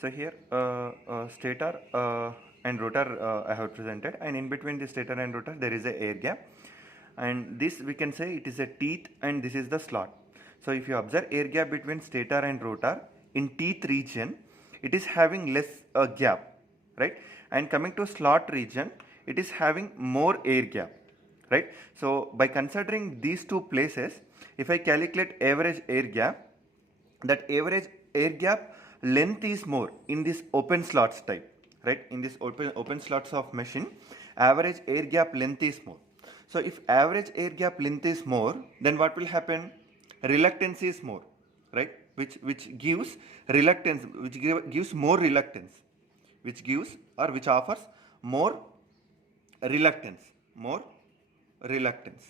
So here stator and rotor I have presented, and in between the stator and rotor there is a air gap, and this we can say it is a teeth and this is the slot. So if you observe air gap between stator and rotor in teeth region, it is having less gap, right? And coming to slot region, it is having more air gap, right? So by considering these two places, if I calculate average air gap, that average air gap length is more in this open slots type, right? In this open slots of machine, average air gap length is more. So if average air gap length is more, then what will happen? Reluctance is more, right? Which gives reluctance, gives more reluctance, which gives or which offers more reluctance, more reluctance,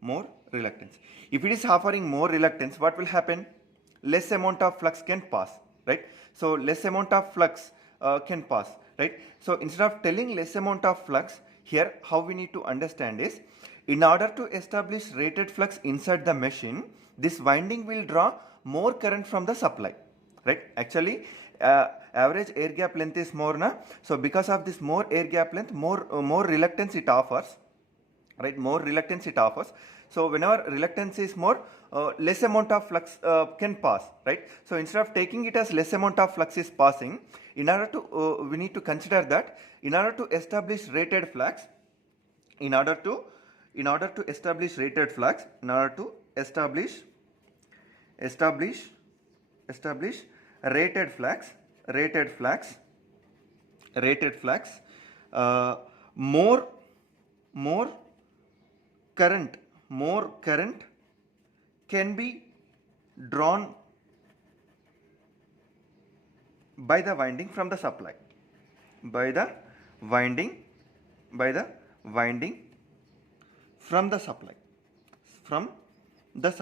more reluctance. If it is offering more reluctance, what will happen? Less amount of flux can pass, right? So less amount of flux can pass, right? So instead of telling less amount of flux, here how we need to understand is, in order to establish rated flux inside the machine, this winding will draw more current from the supply, right? Actually average air gap length is more na, so because of this more air gap length, more reluctance it offers, right? More reluctance it offers. So whenever reluctance is more, less amount of flux can pass, right? So instead of taking it as less amount of flux is passing, in order to we need to consider that in order to establish rated flux, in order to establish rated flux, in order to establish rated flux, uh, more more current can be drawn by the winding from the supply, by the winding from the supply, from the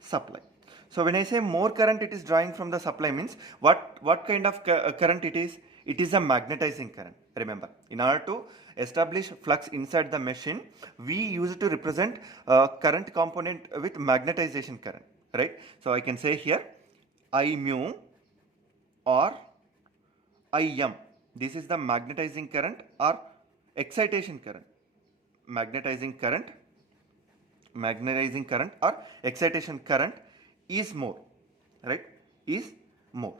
supply. So when I say more current it is drawing from the supply, means what kind of current it is? It is a magnetizing current. Remember, in order to establish flux inside the machine, we use it to represent current component with magnetization current, right? So I can say here I mu or Im. This is the magnetizing current or excitation current. Magnetizing current or excitation current is more, right? Is more.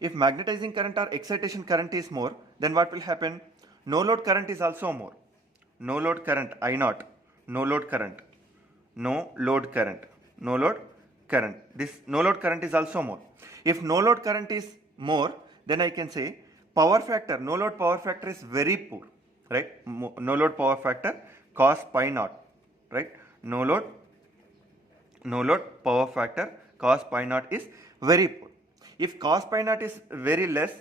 If magnetizing current or excitation current is more, then what will happen? No load current is also more. No load current I naught, no load current, this no load current is also more. If no load current is more, then I can say power factor, no load power factor is very poor, right? No load power factor cos pi naught, right? No load power factor cos pi naught is very poor. If cos pi naught is very less,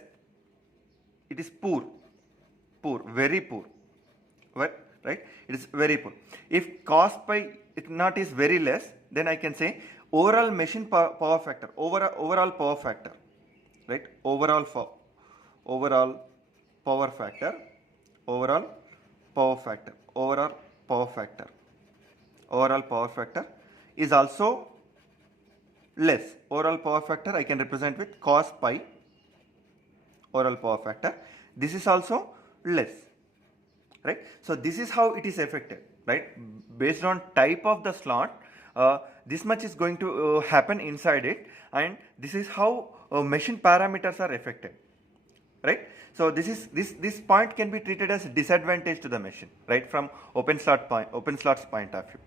it is poor, very poor, right? It is very poor. If cos pi naught is very less, then I can say overall machine power factor, overall power factor, right? Overall power factor is also less. Overall power factor I can represent with cos pi. Overall power factor, this is also less, right? So this is how it is affected, right? Based on type of the slot, this much is going to happen inside it, and this is how machine parameters are affected, right? So this point can be treated as disadvantage to the machine, right? From open slots point of view,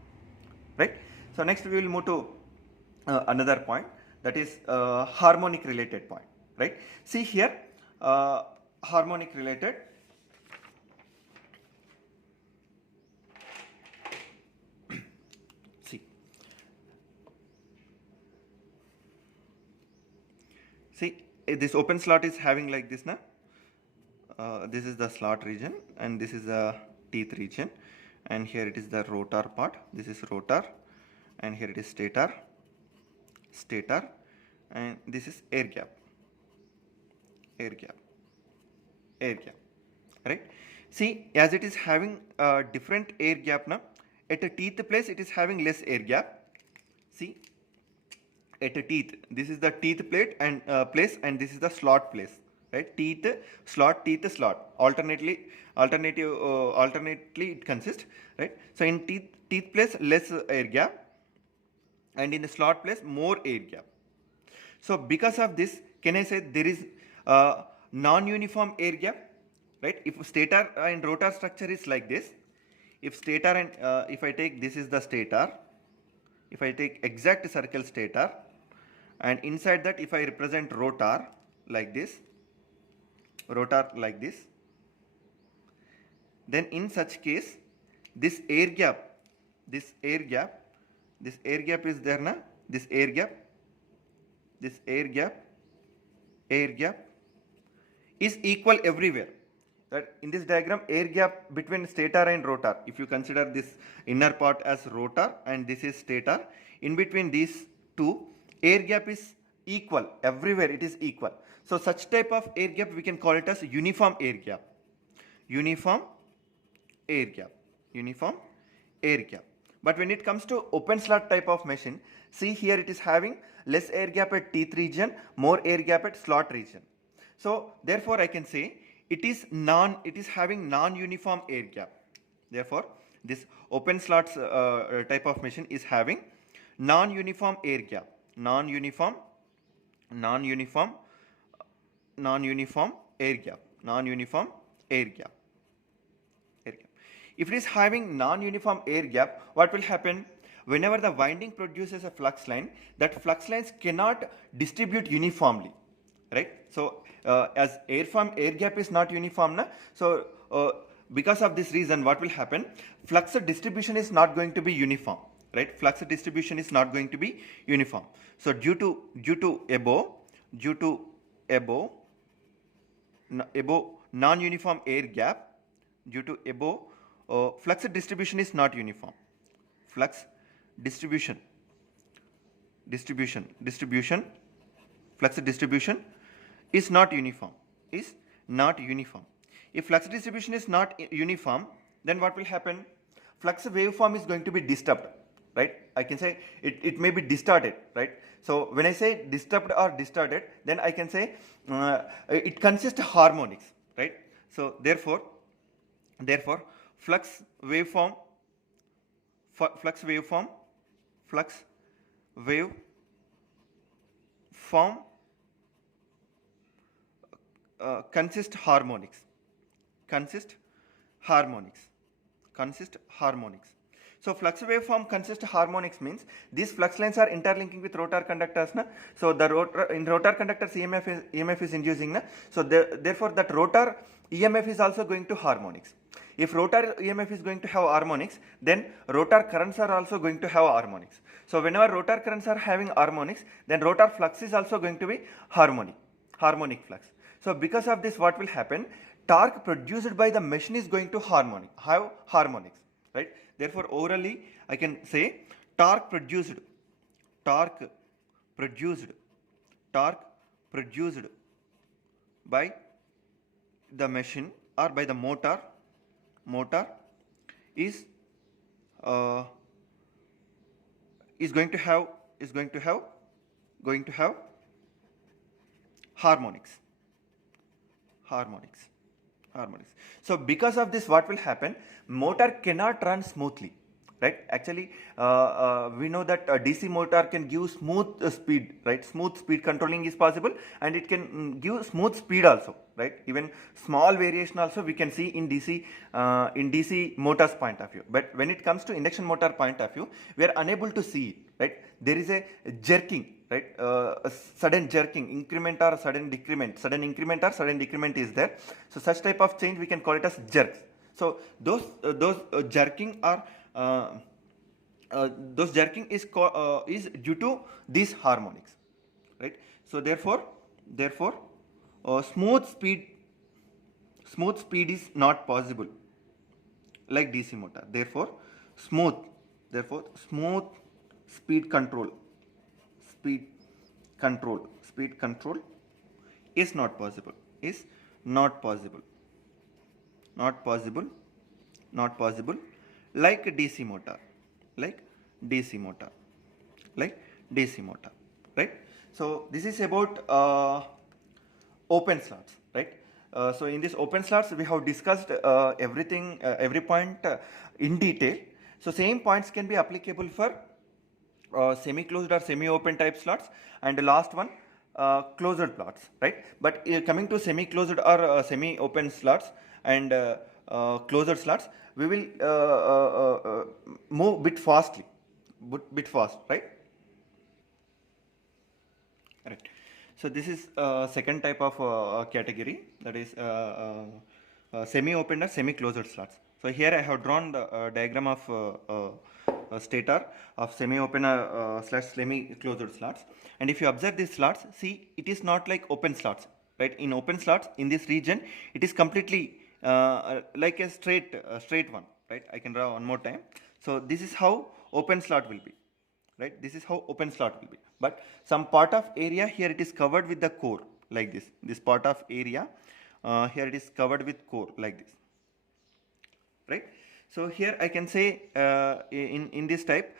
right? So next we will move to another point, that is harmonic related point, right? See here, harmonic related. See, this open slot is having like this now. This is the slot region and this is the teeth region, and here it is the rotor part. This is rotor, and here it is stator, and this is air gap, right? See, as it is having a different air gap now, at a teeth place it is having less air gap. See, at a teeth. This is the teeth plate and place, and this is the slot place, right? Teeth, slot. Alternately it consists, right? So in teeth place less air gap, and in the slot place more air gap. So because of this, can I say there is non-uniform air gap, right? If stator and rotor structure is like this, if stator and if I take this is the stator, if I take exact circle stator, and inside that if I represent rotor like this, then in such case this air gap is there na, this air gap is equal everywhere. That in this diagram, air gap between stator and rotor, if you consider this inner part as rotor and this is stator, in between these two, air gap is equal everywhere, it is equal. So such type of air gap we can call it as uniform air gap. But when it comes to open slot type of machine, see here it is having less air gap at teeth region, more air gap at slot region. So therefore I can say it is having non-uniform air gap. Therefore this open slots type of machine is having non-uniform air gap. Non-uniform air gap. If it is having non-uniform air gap, what will happen? Whenever the winding produces a flux line, that flux lines cannot distribute uniformly, right? So as air gap is not uniform, na? So because of this reason, what will happen? Flux distribution is not going to be uniform, right? Flux distribution is not going to be uniform. So due to above non-uniform air gap, flux distribution is not uniform. Flux distribution is not uniform. If flux distribution is not uniform, then what will happen? Flux waveform is going to be disturbed, right? I can say it may be distorted, right? So when I say disturbed or distorted, then I can say it consists of harmonics, right? So therefore flux waveform consist harmonics. So flux waveform consist harmonics means these flux lines are interlinking with rotor conductors, na? So the rotor conductors EMF is inducing, na? So therefore that rotor EMF is also going to harmonics. If rotor EMF is going to have harmonics, then rotor currents are also going to have harmonics. So whenever rotor currents are having harmonics, then rotor flux is also going to be harmonic flux. So because of this, what will happen? Torque produced by the machine is going to have harmonics, right? Therefore orally I can say torque produced by the machine or by the motor is going to have harmonics. So because of this, what will happen? Motor cannot run smoothly, right? Actually we know that a DC motor can give smooth speed, right? Smooth speed controlling is possible, and it can give smooth speed also, right? Even small variation also we can see in DC motors point of view. But when it comes to induction motor point of view, we are unable to see it, right? There is a jerking, right? A sudden jerking, increment or sudden decrement, sudden increment or sudden decrement is there. So such type of change we can call it as jerks. So those jerking are those jerking is due to these harmonics, right? So therefore smooth speed is not possible like DC motor. Therefore smooth speed control is not possible like DC motor. right? So this is about open slots, right? So in this open slots, we have discussed everything, every point in detail. So same points can be applicable for semi-closed or semi-open type slots, and the last one closed slots, right? But coming to semi-closed or semi-open slots and closed slots, we will move bit fastly, bit fast, right? Right. So this is second type of category, that is semi-open or semi-closed slots. So here I have drawn the diagram of stator of semi-open slash semi-closed slots. And if you observe these slots, see, it is not like open slots, right? In open slots, in this region, it is completely like a straight one, right? I can draw one more time. So this is how open slot will be, right? This is how open slot will be. But some part of area here, it is covered with the core like this part of area here it is covered with core like this, right? So here I can say in this type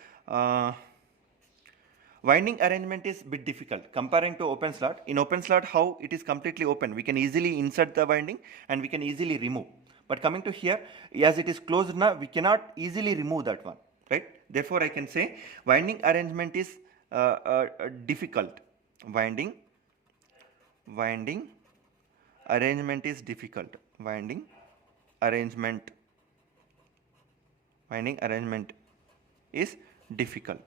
winding arrangement is bit difficult comparing to open slot. In open slot, how it is completely open, we can easily insert the winding and we can easily remove. But coming to here, as it is closed now, we cannot easily remove that one, right? Therefore I can say winding arrangement is difficult. Winding arrangement is difficult. Winding arrangement is difficult.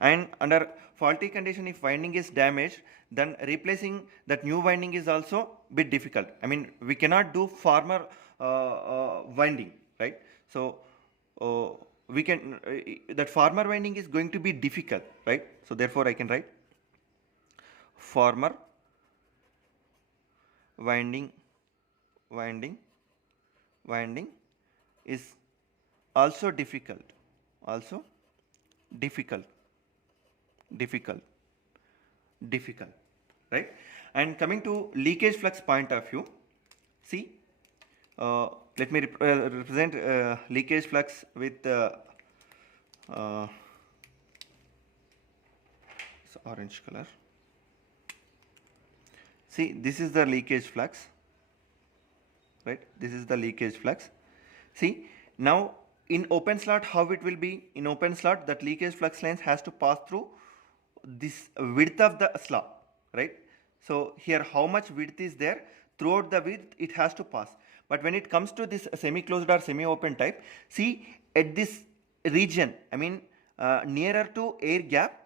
And under faulty condition, if winding is damaged, then replacing that new winding is also bit difficult. I mean, we cannot do former winding, right? So we can that former winding is going to be difficult, right? So therefore I can write former winding is also difficult, right? And coming to leakage flux point of view, see, let me represent leakage flux with orange color. See, this is the leakage flux, right? This is the leakage flux. See, now in open slot, how it will be? In open slot, that leakage flux lines has to pass through this width of the slot, right? So here how much width is there, throughout the width it has to pass. But when it comes to this semi-closed or semi-open type, see, at this region, I mean nearer to air gap,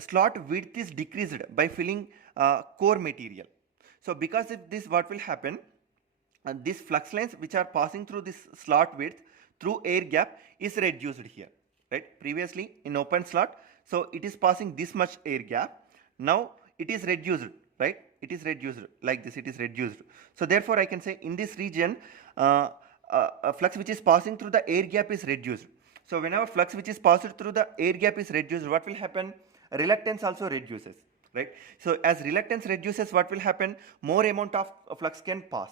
slot width is decreased by filling core material. So because of this, what will happen, these flux lines which are passing through this slot width through air gap is reduced here, right? Previously in open slot, so it is passing this much air gap, now it is reduced, right? It is reduced like this, it is reduced. So therefore I can say in this region a flux which is passing through the air gap is reduced. So whenever flux which is passed through the air gap is reduced, what will happen? Reluctance also reduces, right? So as reluctance reduces, what will happen? More amount of flux can pass.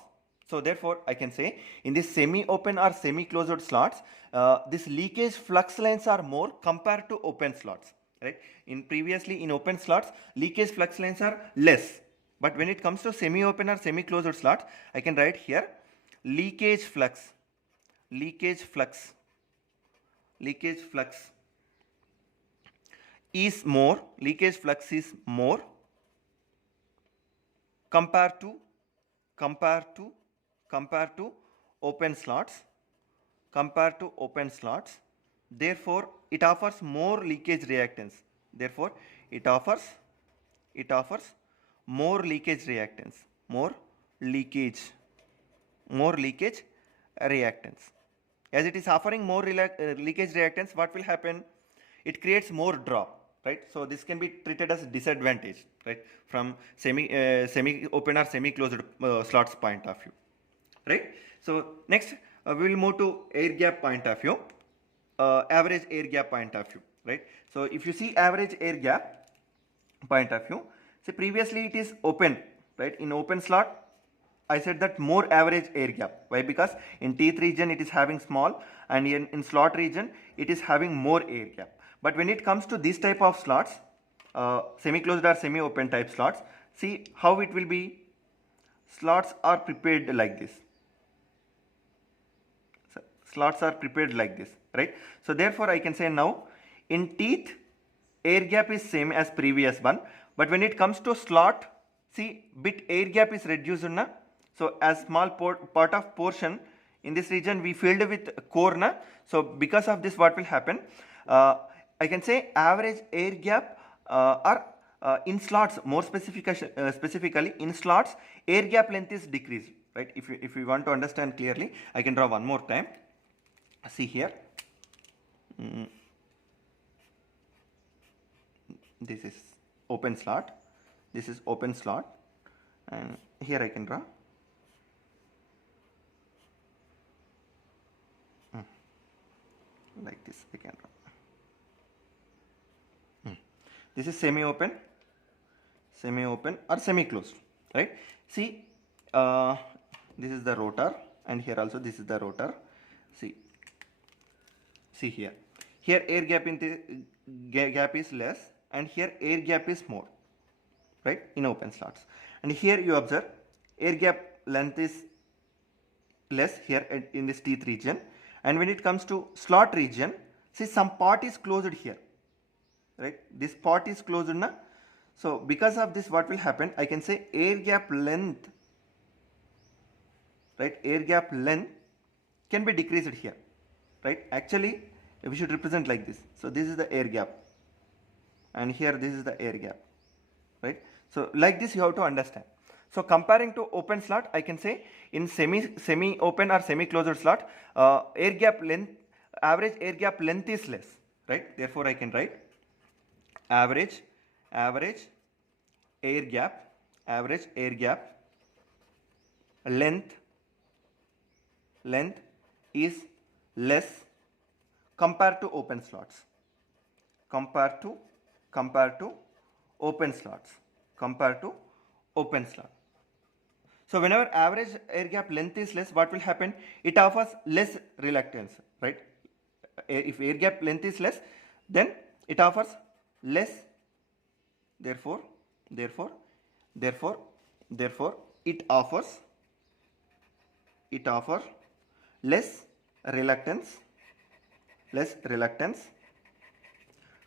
So therefore I can say in this semi-open or semi-closed slots, this leakage flux lines are more compared to open slots, right? Previously in open slots, leakage flux lines are less. But when it comes to semi-open or semi-closed slots, I can write here leakage flux is more, compared to open slots, therefore it offers more leakage reactance, more leakage reactance. As it is offering more leakage reactance, what will happen? It creates more drop, right? So this can be treated as a disadvantage, right, from semi-open or semi-closed slots point of view, right? So next we will move to air gap point of view, average air gap point of view, right? So if you see average air gap point of view, see, previously it is open, right? In open slot, I said that more average air gap. Why? Because in teeth region it is having small, and in slot region it is having more air gap. But when it comes to this type of slots, semi-closed or semi-open type slots, see how it will be. Slots are prepared like this. So, slots are prepared like this, right? So therefore I can say now in teeth air gap is same as previous one, but when it comes to slot, see bit air gap is reduced na. So as small part of portion in this region we filled with core na. So because of this what will happen, I can say average air gap or in slots, more specifically in slots, air gap length is decreased, right? If you want to understand clearly, I can draw one more time. See here. This is open slot. This is open slot, and here I can draw. Like this, I can draw. This is semi-open or semi-closed, right? See, this is the rotor, and here also this is the rotor. See here air gap in the gap is less, and here air gap is more, right, in open slots. And here you observe air gap length is less here in this teeth region, and when it comes to slot region, see some part is closed here, right? This part is closed na. So because of this what will happen, I can say air gap length, right, air gap length can be decreased here, right? Actually we should represent like this. So this is the air gap, and here this is the air gap, right? So like this you have to understand. So comparing to open slot, I can say in semi open or semi closed slot, air gap length, average air gap length is less, right? Therefore I can write average air gap length is less compared to open slots, compared to open slot. So whenever average air gap length is less, what will happen? It offers less reluctance, right? If air gap length is less, then it offers less. Therefore it offers less reluctance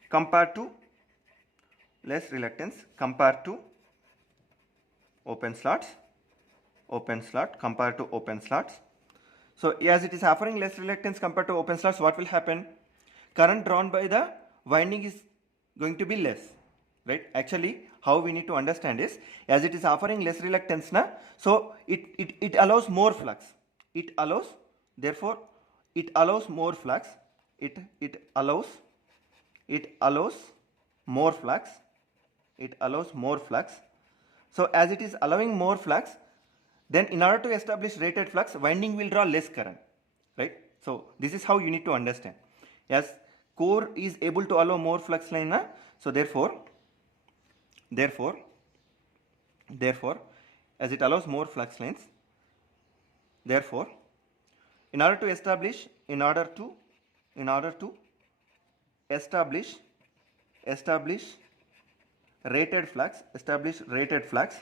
compared to open slots compared to open slots. So as it is offering less reluctance compared to open slots, what will happen? Current drawn by the winding is going to be less, right? Actually how we need to understand is, as it is offering less reluctance na, so it allows more flux. It allows more flux. It allows more flux. So as it is allowing more flux, then in order to establish rated flux, winding will draw less current, right? So this is how you need to understand. As core is able to allow more flux line na, so therefore as it allows more flux lines, therefore in order to establish rated flux,